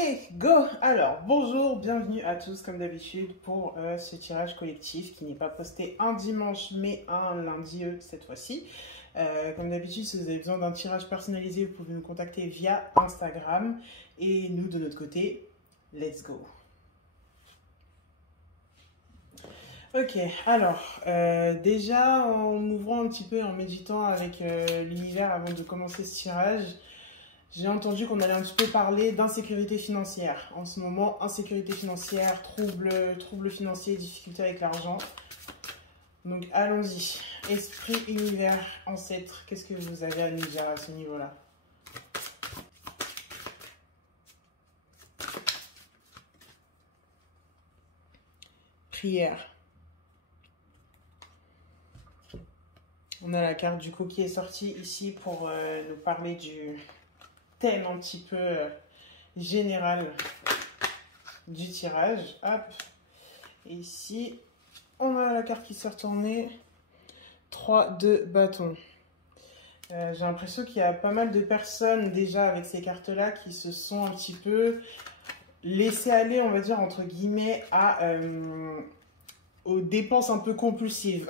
Ok, go! Alors, bonjour, bienvenue à tous comme d'habitude pour ce tirage collectif qui n'est pas posté un dimanche mais un lundi cette fois-ci. Comme d'habitude, si vous avez besoin d'un tirage personnalisé, vous pouvez nous contacter via Instagram. Et nous, de notre côté, let's go! Ok, alors, déjà en ouvrant un petit peu et en méditant avec l'univers avant de commencer ce tirage, j'ai entendu qu'on allait un petit peu parler d'insécurité financière. En ce moment, insécurité financière, troubles financiers, difficultés avec l'argent. Donc allons-y. Esprit, univers, ancêtre, qu'est-ce que vous avez à nous dire à ce niveau-là? Prière. On a la carte du coup qui est sortie ici pour nous parler du thème un petit peu général du tirage. Hop. Et ici, on a la carte qui s'est retournée. 3 de bâton. J'ai l'impression qu'il y a pas mal de personnes déjà avec ces cartes-là qui se sont un petit peu laissées aller, on va dire, entre guillemets, aux dépenses un peu compulsives.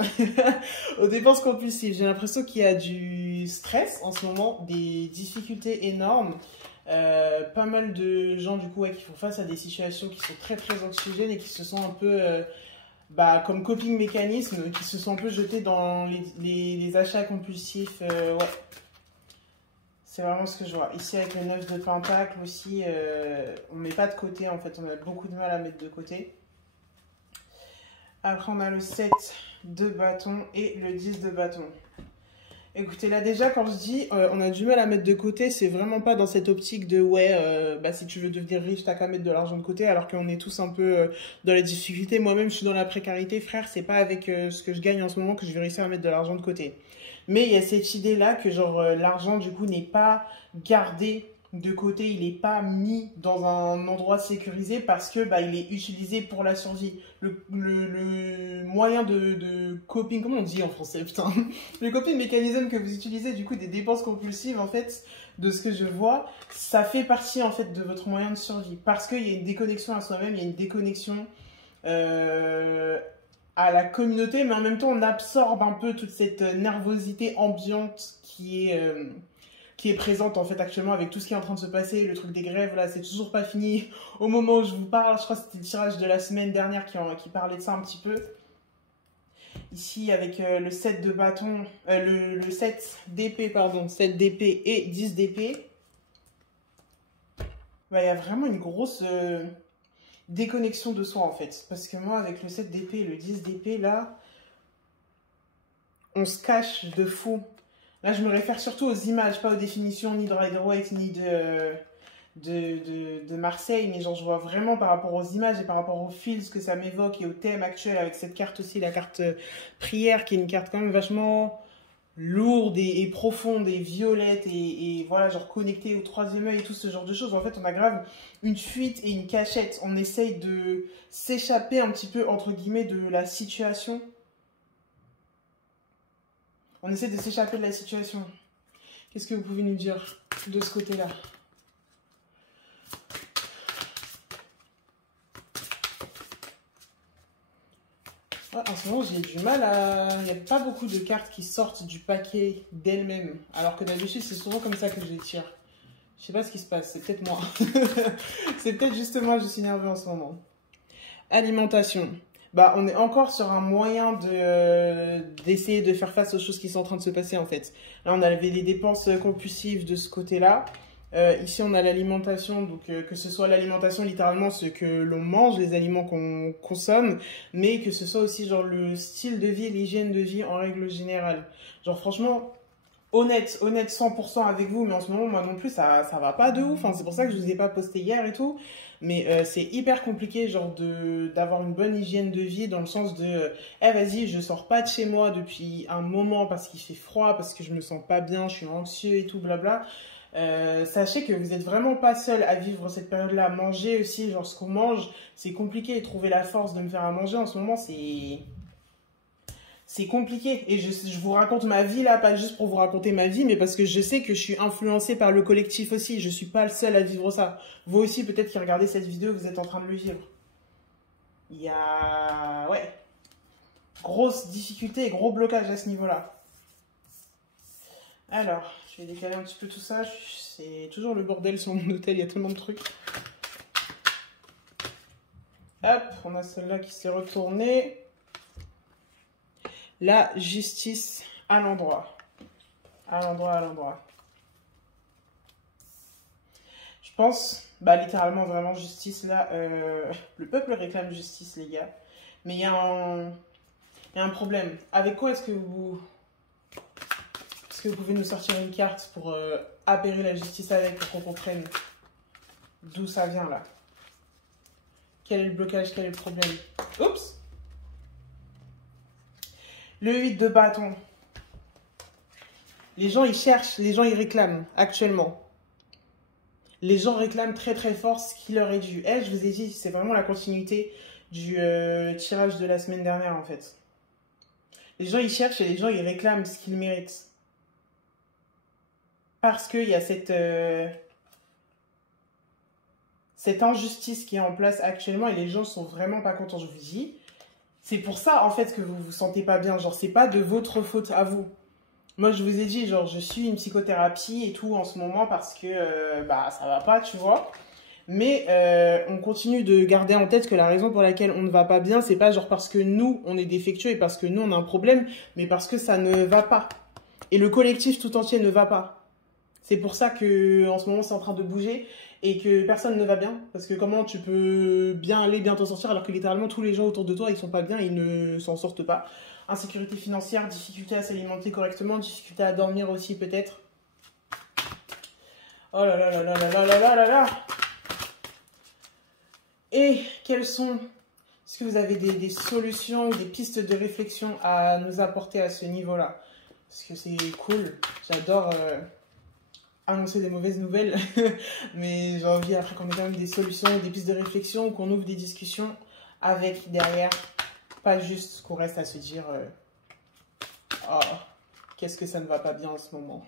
Aux dépenses compulsives. J'ai l'impression qu'il y a du stress en ce moment, des difficultés énormes. Pas mal de gens du coup qui font face à des situations qui sont très très anxiogènes et qui se sont un peu comme coping mécanisme, qui se sont un peu jetés dans les achats compulsifs. Ouais, c'est vraiment ce que je vois. Ici avec le 9 de Pentacle aussi, on met pas de côté en fait, on a beaucoup de mal à mettre de côté. Après on a le 7 de bâton et le 10 de bâton. Écoutez, là déjà, quand je dis on a du mal à mettre de côté, c'est vraiment pas dans cette optique de si tu veux devenir riche, t'as qu'à mettre de l'argent de côté, alors qu'on est tous un peu dans les difficultés. Moi-même, je suis dans la précarité, frère, c'est pas avec ce que je gagne en ce moment que je vais réussir à mettre de l'argent de côté. Mais il y a cette idée-là que genre l'argent du coup n'est pas gardé de côté, il n'est pas mis dans un endroit sécurisé parce que il est utilisé pour la survie. Le moyen de coping, comment on dit en français, putain, le coping mécanisme que vous utilisez du coup des dépenses compulsives en fait, de ce que je vois, ça fait partie en fait de votre moyen de survie parce qu'il y a une déconnexion à soi-même, il y a une déconnexion à la communauté, mais en même temps on absorbe un peu toute cette nervosité ambiante qui est présente en fait actuellement avec tout ce qui est en train de se passer, le truc des grèves là, c'est toujours pas fini au moment où je vous parle. Je crois que c'était le tirage de la semaine dernière qui parlait de ça un petit peu. Ici avec le 7 de bâton, le 7 d'épée, pardon, 7 d'épée et 10 d'épée. Il y a vraiment une grosse déconnexion de soi en fait. Parce que moi avec le 7 d'épée et le 10 d'épée là, on se cache de fou. Là, je me réfère surtout aux images, pas aux définitions ni de Rider-Waite ni de Marseille, mais genre je vois vraiment par rapport aux images et par rapport aux feels que ça m'évoque et au thème actuel avec cette carte aussi, la carte prière, qui est une carte quand même vachement lourde et profonde et violette et voilà, genre connectée au troisième œil et tout ce genre de choses. En fait, on a grave une fuite et une cachette. On essaye de s'échapper un petit peu, entre guillemets, de la situation. On essaie de s'échapper de la situation. Qu'est-ce que vous pouvez nous dire de ce côté-là? En ce moment, j'ai du mal à... Il n'y a pas beaucoup de cartes qui sortent du paquet d'elles-mêmes. Alors que d'habitude, c'est souvent comme ça que je les tire. Je sais pas ce qui se passe, c'est peut-être moi. C'est peut-être juste moi, je suis nerveux en ce moment. Alimentation. On est encore sur un moyen d'essayer de faire face aux choses qui sont en train de se passer en fait. Là, on avait des dépenses compulsives de ce côté-là. Ici, on a l'alimentation, donc que ce soit l'alimentation littéralement ce que l'on mange, les aliments qu'on consomme, mais que ce soit aussi genre le style de vie, l'hygiène de vie en règle générale. Genre franchement, honnête 100% avec vous, mais en ce moment, moi non plus, ça va pas de ouf. Enfin, c'est pour ça que je vous ai pas posté hier et tout. Mais c'est hyper compliqué, genre, d'avoir une bonne hygiène de vie dans le sens de, vas-y, je sors pas de chez moi depuis un moment parce qu'il fait froid, parce que je me sens pas bien, je suis anxieux et tout, blabla. Sachez que vous êtes vraiment pas seul à vivre cette période-là. Manger aussi, genre, ce qu'on mange, c'est compliqué. Et trouver la force de me faire à manger en ce moment, c'est compliqué. Et je vous raconte ma vie là, pas juste pour vous raconter ma vie, mais parce que je sais que je suis influencée par le collectif aussi. Je suis pas le seul à vivre ça. Vous aussi, peut-être qui regardez cette vidéo, vous êtes en train de le vivre. Il y a... Ouais. Grosse difficulté et gros blocage à ce niveau-là. Alors, je vais décaler un petit peu tout ça. C'est toujours le bordel sur mon hôtel, il y a tellement de trucs. Hop, on a celle-là qui s'est retournée. La justice à l'endroit. À l'endroit, à l'endroit. Je pense, bah littéralement vraiment justice là. Le peuple réclame justice les gars. Mais il y a un problème. Avec quoi est-ce que vous pouvez nous sortir une carte pour apairer la justice avec, pour qu'on comprenne d'où ça vient là? Quel est le blocage? Quel est le problème? Oups! Le 8 de bâton. Les gens, ils cherchent, les gens, ils réclament actuellement. Les gens réclament très très fort ce qui leur est dû. Eh, je vous ai dit, c'est vraiment la continuité du tirage de la semaine dernière en fait. Les gens, ils cherchent et les gens, ils réclament ce qu'ils méritent. Parce qu'il y a cette injustice qui est en place actuellement et les gens sont vraiment pas contents, je vous dis. C'est pour ça, en fait, que vous vous sentez pas bien. Genre, c'est pas de votre faute à vous. Moi, je vous ai dit, genre, je suis une psychothérapie et tout en ce moment parce que, bah, ça va pas, tu vois. Mais on continue de garder en tête que la raison pour laquelle on ne va pas bien, c'est pas genre parce que nous, on est défectueux et parce que nous, on a un problème, mais parce que ça ne va pas. Et le collectif tout entier ne va pas. C'est pour ça que en ce moment, c'est en train de bouger et que personne ne va bien. Parce que comment tu peux bien aller, bien t'en sortir alors que littéralement tous les gens autour de toi, ils sont pas bien, ils ne s'en sortent pas. Insécurité financière, difficulté à s'alimenter correctement, difficulté à dormir aussi peut-être. Oh là là là là là là là là là là. Et quelles sont... Est-ce que vous avez des solutions ou des pistes de réflexion à nous apporter à ce niveau-là? Parce que c'est cool. J'adore annoncer des mauvaises nouvelles. Mais j'ai envie après qu'on ait quand même des solutions, des pistes de réflexion, ou qu'on ouvre des discussions avec derrière. Pas juste qu'on reste à se dire oh, qu'est-ce que ça ne va pas bien en ce moment.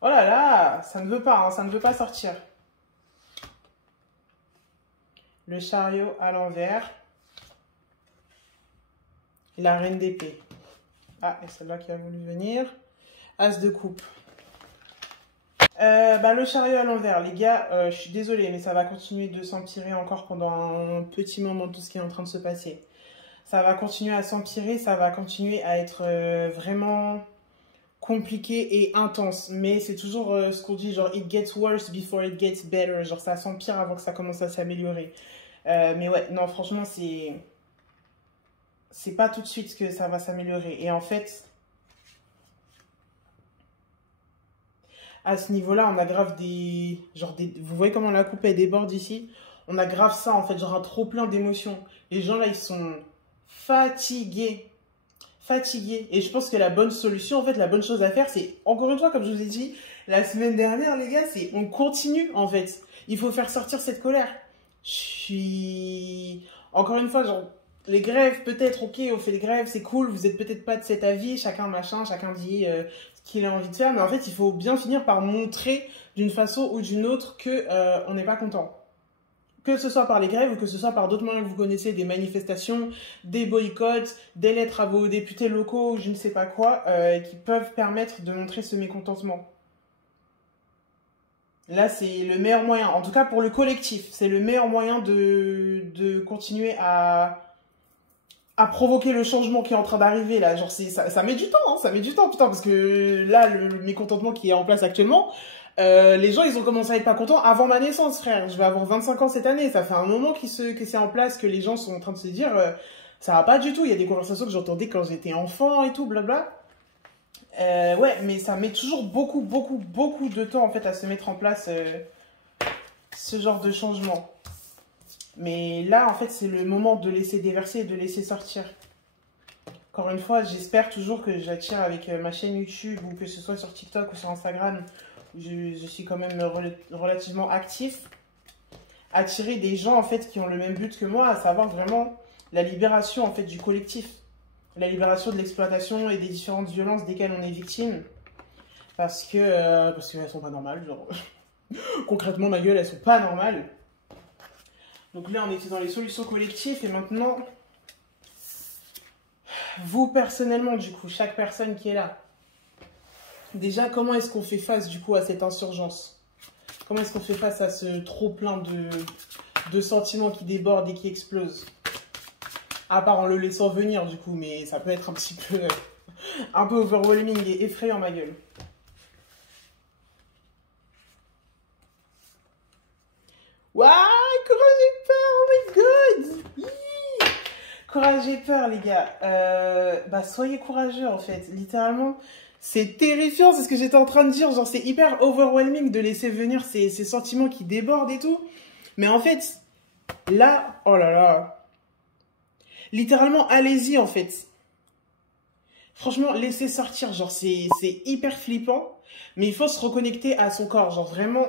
Oh là là, ça ne veut pas, hein, ça ne veut pas sortir. Le chariot à l'envers. La reine d'épée. Ah, et celle-là qui a voulu venir. As de coupe. Le chariot à l'envers, les gars, je suis désolée, mais ça va continuer de s'empirer encore pendant un petit moment tout ce qui est en train de se passer. Ça va continuer à s'empirer, ça va continuer à être vraiment compliqué et intense. Mais c'est toujours ce qu'on dit, genre, it gets worse before it gets better. Genre, ça s'empire avant que ça commence à s'améliorer. Mais ouais, non, franchement, c'est pas tout de suite que ça va s'améliorer. Et en fait, à ce niveau-là, on a grave vous voyez comment la coupe, elle déborde ici? On a grave ça, en fait, genre un trop-plein d'émotions. Les gens, là, ils sont fatigués. Fatigués. Et je pense que la bonne solution, en fait, la bonne chose à faire, c'est, encore une fois, comme je vous ai dit, la semaine dernière, les gars, c'est on continue, en fait. Il faut faire sortir cette colère. Encore une fois, genre, les grèves, peut-être, ok, on fait des grèves, c'est cool, vous êtes peut-être pas de cet avis, chacun machin, chacun dit ce qu'il a envie de faire, mais en fait, il faut bien finir par montrer d'une façon ou d'une autre que on n'est pas content. Que ce soit par les grèves ou que ce soit par d'autres moyens que vous connaissez, des manifestations, des boycotts, des lettres à vos députés locaux, je ne sais pas quoi, qui peuvent permettre de montrer ce mécontentement. Là, c'est le meilleur moyen, en tout cas pour le collectif, c'est le meilleur moyen de continuer à provoquer le changement qui est en train d'arriver là. Genre, ça met du temps, hein, ça met du temps, putain, parce que là, le mécontentement qui est en place actuellement, les gens, ils ont commencé à être pas contents avant ma naissance, frère. Je vais avoir 25 ans cette année, ça fait un moment que c'est en place, que les gens sont en train de se dire, ça va pas du tout. Il y a des conversations que j'entendais quand j'étais enfant et tout, blabla. Ouais, mais ça met toujours beaucoup de temps en fait à se mettre en place ce genre de changement. Mais là, en fait, c'est le moment de laisser déverser et de laisser sortir. Encore une fois, j'espère toujours que j'attire avec ma chaîne YouTube ou que ce soit sur TikTok ou sur Instagram, où je suis quand même relativement actif, attirer des gens en fait qui ont le même but que moi, à savoir vraiment la libération en fait du collectif. La libération de l'exploitation et des différentes violences desquelles on est victime. Parce qu'elles sont pas normales, genre... Concrètement, ma gueule, elles sont pas normales. Donc là, on était dans les solutions collectives et maintenant... Vous, personnellement, du coup, chaque personne qui est là, déjà, comment est-ce qu'on fait face, du coup, à cette insurgence? Comment est-ce qu'on fait face à ce trop-plein de sentiments qui débordent et qui explosent? À part en le laissant venir, du coup, mais ça peut être un peu overwhelming et effrayant, ma gueule. Waouh, courage et peur, oh my god! Hi, courage et peur, les gars. Bah, soyez courageux, en fait. Littéralement, c'est terrifiant, c'est ce que j'étais en train de dire. Genre, c'est hyper overwhelming de laisser venir ces sentiments qui débordent et tout. Mais en fait, là, oh là là. Littéralement, allez-y, en fait. Franchement, laissez sortir. Genre, c'est hyper flippant. Mais il faut se reconnecter à son corps. Genre, vraiment...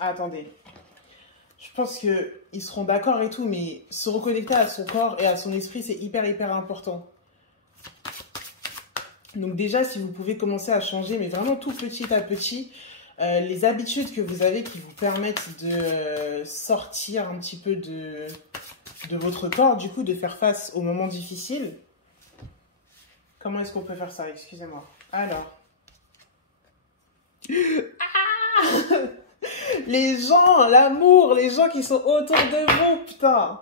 Ah, attendez. Je pense qu'ils seront d'accord et tout, mais se reconnecter à son corps et à son esprit, c'est hyper important. Donc déjà, si vous pouvez commencer à changer, mais vraiment tout petit à petit, les habitudes que vous avez qui vous permettent de sortir un petit peu de votre corps, du coup, de faire face aux moments difficiles. Comment est-ce qu'on peut faire ça? Excusez-moi. Alors. Ah, les gens, l'amour, les gens qui sont autour de vous, putain.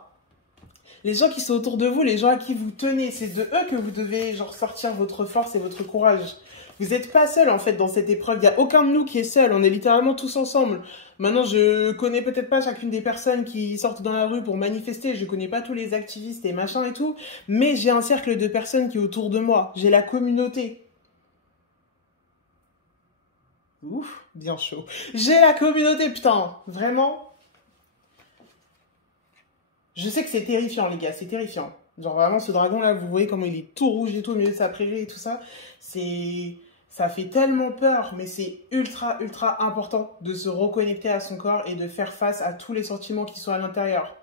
Les gens qui sont autour de vous, les gens à qui vous tenez, c'est de eux que vous devez genre sortir votre force et votre courage. Vous n'êtes pas seul en fait dans cette épreuve, il n'y a aucun de nous qui est seul, on est littéralement tous ensemble. Maintenant, je connais peut-être pas chacune des personnes qui sortent dans la rue pour manifester, je connais pas tous les activistes et machin et tout, mais j'ai un cercle de personnes qui est autour de moi, j'ai la communauté. Ouf, bien chaud. J'ai la communauté, putain, vraiment. Je sais que c'est terrifiant, les gars, c'est terrifiant. Genre vraiment, ce dragon-là, vous voyez comment il est tout rouge et tout, au milieu de sa prairie et tout ça. Ça fait tellement peur, mais c'est ultra important de se reconnecter à son corps et de faire face à tous les sentiments qui sont à l'intérieur.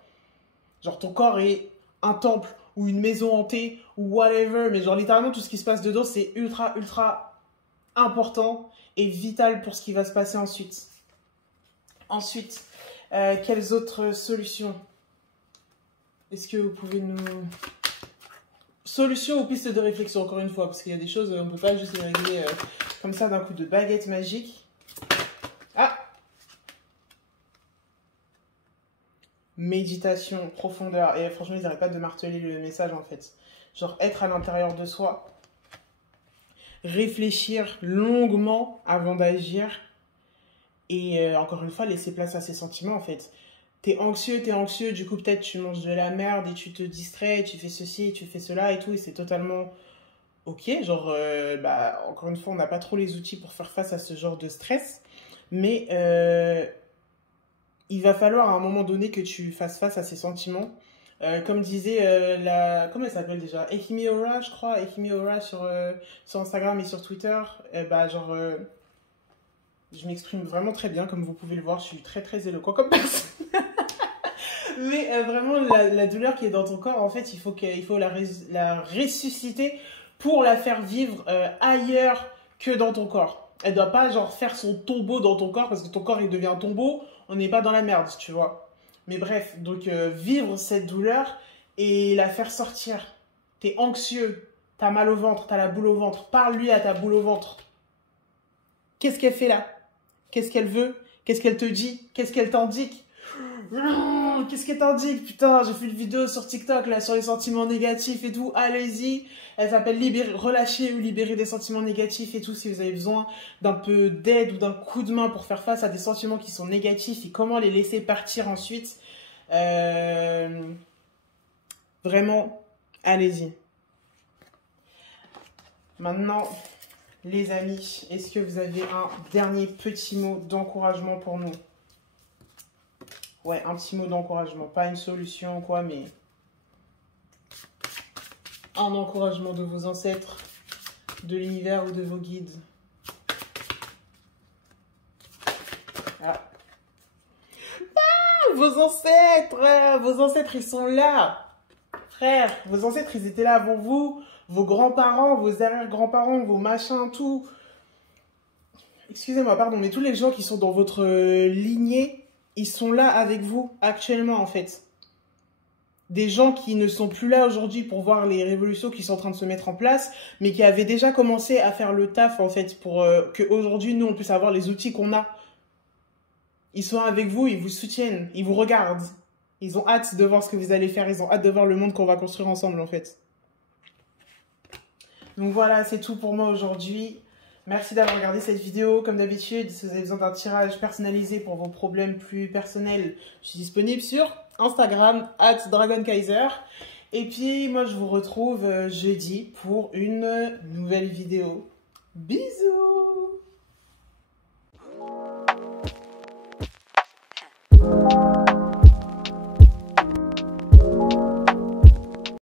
Genre, ton corps est un temple ou une maison hantée ou whatever, mais genre littéralement, tout ce qui se passe dedans, c'est ultra important et vital pour ce qui va se passer ensuite. Ensuite, quelles autres solutions? Est-ce que vous pouvez nous... Solutions ou pistes de réflexion, encore une fois, parce qu'il y a des choses, on ne peut pas juste les régler comme ça d'un coup de baguette magique. Ah! Méditation, profondeur. Et franchement, ils n'arrêtent pas de marteler le message, en fait. Genre, être à l'intérieur de soi. Réfléchir longuement avant d'agir. Et encore une fois, laisser place à ses sentiments, en fait. T'es anxieux, du coup peut-être tu manges de la merde et tu te distrais, et tu fais ceci et tu fais cela et tout, et c'est totalement ok. Genre, bah, encore une fois, on n'a pas trop les outils pour faire face à ce genre de stress, mais il va falloir à un moment donné que tu fasses face à ces sentiments. Comme disait comment elle s'appelle déjà? Ehime Ora, je crois, Ehime Ora sur Instagram et sur Twitter, bah genre... je m'exprime vraiment très bien, comme vous pouvez le voir, je suis très éloquent comme personne. Mais vraiment, la douleur qui est dans ton corps, en fait, il faut la ressusciter pour la faire vivre ailleurs que dans ton corps. Elle doit pas, genre, faire son tombeau dans ton corps, parce que ton corps, il devient un tombeau, on n'est pas dans la merde, tu vois. Mais bref, donc vivre cette douleur et la faire sortir. T'es anxieux, t'as mal au ventre, t'as la boule au ventre, parle-lui à ta boule au ventre. Qu'est-ce qu'elle fait là? Qu'est-ce qu'elle veut? Qu'est-ce qu'elle te dit? Qu'est-ce qu'elle t'indique? Qu'est-ce qu'elle t'indique? Putain, j'ai fait une vidéo sur TikTok là sur les sentiments négatifs et tout. Allez-y. Elle s'appelle relâcher ou libérer des sentiments négatifs et tout. Si vous avez besoin d'un peu d'aide ou d'un coup de main pour faire face à des sentiments qui sont négatifs et comment les laisser partir ensuite. Vraiment, allez-y. Maintenant... les amis, est-ce que vous avez un dernier petit mot d'encouragement pour nous? Ouais, un petit mot d'encouragement. Pas une solution ou quoi, mais... un encouragement de vos ancêtres, de l'univers ou de vos guides. Ah. Ah, vos ancêtres, ils sont là. Frère, vos ancêtres, ils étaient là avant vous. Vos grands-parents, vos arrière-grands-parents, vos machins, tout. Excusez-moi, pardon, mais tous les gens qui sont dans votre lignée, ils sont là avec vous actuellement, en fait. Des gens qui ne sont plus là aujourd'hui pour voir les révolutions qui sont en train de se mettre en place, mais qui avaient déjà commencé à faire le taf, en fait, pour qu'aujourd'hui, nous, on puisse avoir les outils qu'on a. Ils sont avec vous, ils vous soutiennent, ils vous regardent. Ils ont hâte de voir ce que vous allez faire, ils ont hâte de voir le monde qu'on va construire ensemble, en fait. Donc voilà, c'est tout pour moi aujourd'hui. Merci d'avoir regardé cette vidéo. Comme d'habitude, si vous avez besoin d'un tirage personnalisé pour vos problèmes plus personnels, je suis disponible sur Instagram, @DragonKaiser. Et puis, moi, je vous retrouve jeudi pour une nouvelle vidéo. Bisous!